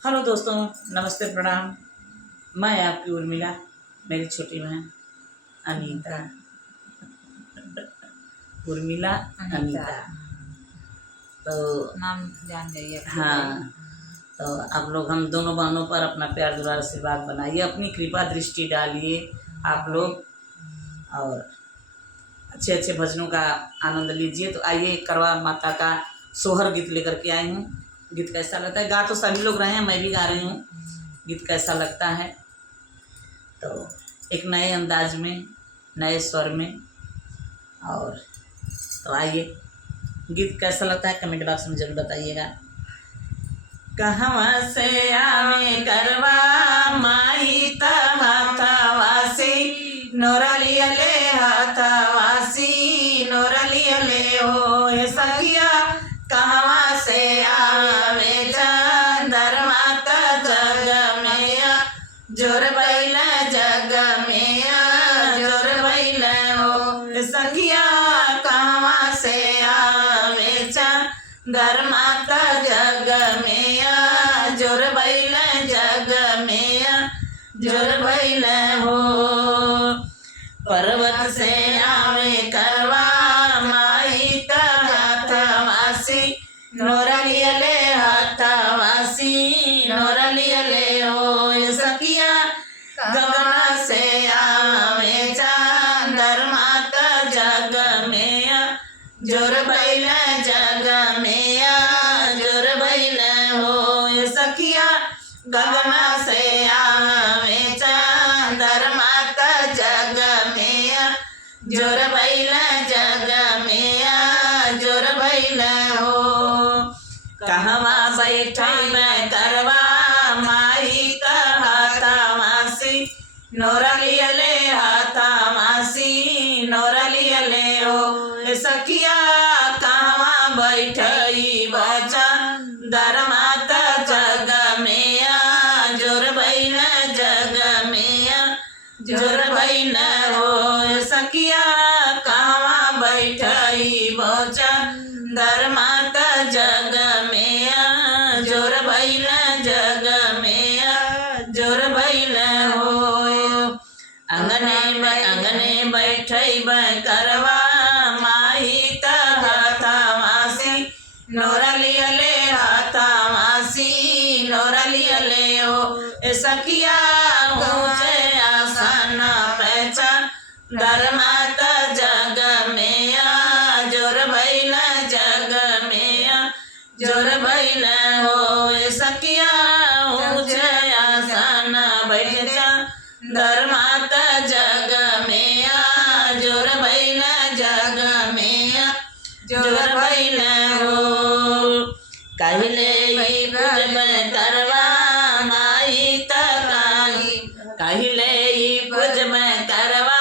Hello दोस्तों, नमस्ते, प्रणाम। मैं आपकी उर्मिला, मेरी छोटी बहन अनीता। उर्मिला अनीता। तो नाम जान जाइए। हाँ, तो आप लोग हम दोनों बहनों पर अपना प्यार दुलार आशीर्वाद बनाइए, अपनी कृपा दृष्टि डालिए आप लोग, और अच्छे अच्छे भजनों का आनंद लीजिए। तो आइए, करवा माता का सोहर गीत लेकर के आई हूँ। गीत कैसा लगता है? गा तो सभी लोग रहे हैं, मैं भी गा रही हूँ। गीत कैसा लगता है तो एक नए अंदाज में, नए स्वर में, और तो आइए, गीत कैसा लगता है कमेंट बॉक्स में जरूर बताइएगा। कहवा से आवे करवा माई हाथवासी, नोरलियले हाथवासी, नोरलियले हो सखिया। कहवा से आवे चंदर माता जग में, जोर बैल जग में, जोर बैल हो सखिया। कहवा से आवे चंदर माता जग में, जोर बैल जग में, जोर बैल हो। पर्वत से आवे करवा माई हाथवासी, नोरलियले हाथवासी, नोरलियले हो सखिया। गगन से आवे चंदर माता जग में, जोर बैल जग में, जोर बैल हो सखिया। गगन से आवे चंदर माता जग में, जोर बैल जग में, जोर बैल हो। कहवा बैठै करवा माई हाथवासी, नोरलियले हाथवासी, नोरलियले हो सखिया। कहवा बैठई चंदर माता जग में, जोर बैल जग में, जोर बैल हो सखिया। कहवा बैठई चंदर माता जग में, जोर बैल जग में, जोर बैल हो। अंगने बैठई करवा माई हाथवासी, नोरलियले हाथवासी, नोरलियले हो सखिया। ऊंचे आसन पे चंदर माता जग में, जोर बैल जग में, जोर बैल हो सखिया। ऊंचे आसन बैठ चंदर माता जग में, जोर बैल जग में, जोर बैल हो। कहले पूजब करवा माई काली, कहले पूजब करवा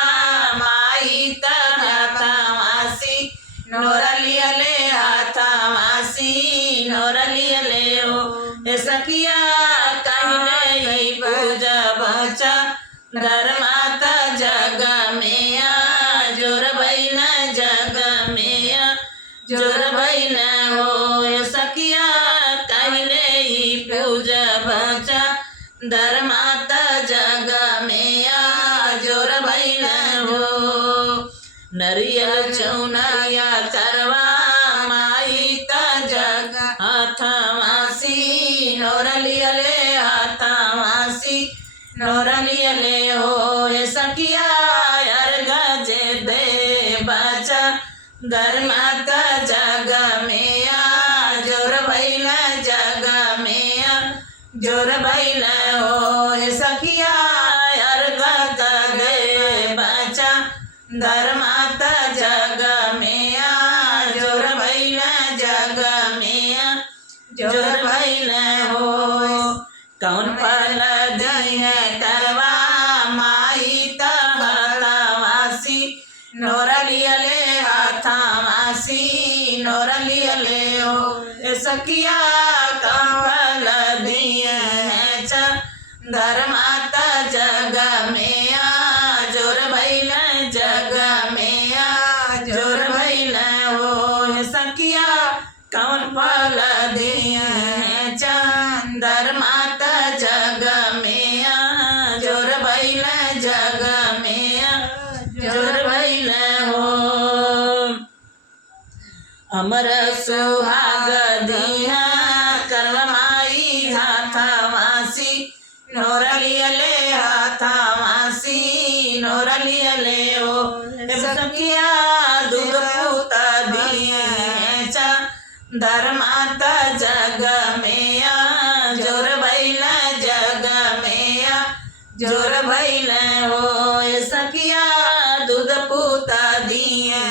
माई हाथवासी, नोरलियले हाथवासी, नोरलियले हो सखिया। कहले पूजब चंदर माता जग में, जोर बैल जग में, जोर बैल हो सखिया। कहले पूजब चंदर माता जग में, जोर बैल हो। नरियल चौनरिया करवा माई जग हाथवासी, नोरलियले हाथवासी, नोरलियले हो सखिया। अर्घ जे दे चंदर माता जग में, जोर बैल जग में, जोर बैल हो सखिया। अर्घ दे चंदर माता जग में, जोर बैल जग में, जोर बैल हो। कौन फल दी है करवा माई हाथवासी, नोरलियले हाथवासी, नोरलियले हो सखिया। कौन फल दी है चंदर माता जग में, जोर बैल जग में, जोर बैल हो सखिया। कौन फल दी है चंदर माता माता जग में जोर भइल जग में जोर भइल हो अमर सुहाग दिया कर्म माई हाथा वासी नोरलियले हाथा वासी नोरलियले ओ सखिया दूध पूता दिए धर्माता जग में जोर भइल जग में जोर भइल हो सखिया दूध पूता दिए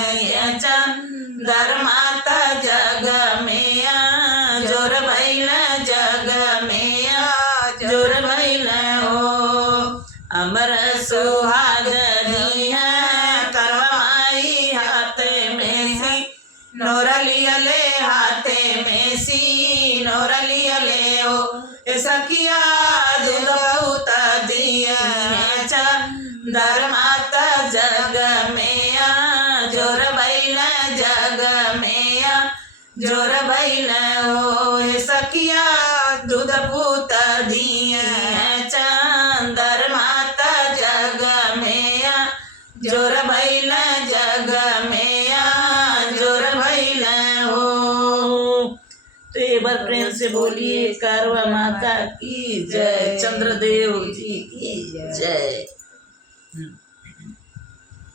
धर्माता जग में जोर भइल जग में जोर भइल हो अमर सुहाग दिया करवाई हाथे में सी नोरलियले हाथे में सी नोरलियले हो सखिया दूध पूता दिए धर्माता जग में जोर भइल जग में जोर भइल हो सखिया दूध पूता दिए धर्माता जग में जोर भइल जग में जोर भइल हो। तो एक बार प्रेम से बोलिए कारवा माता की जय, चंद्रदेव जी की जय।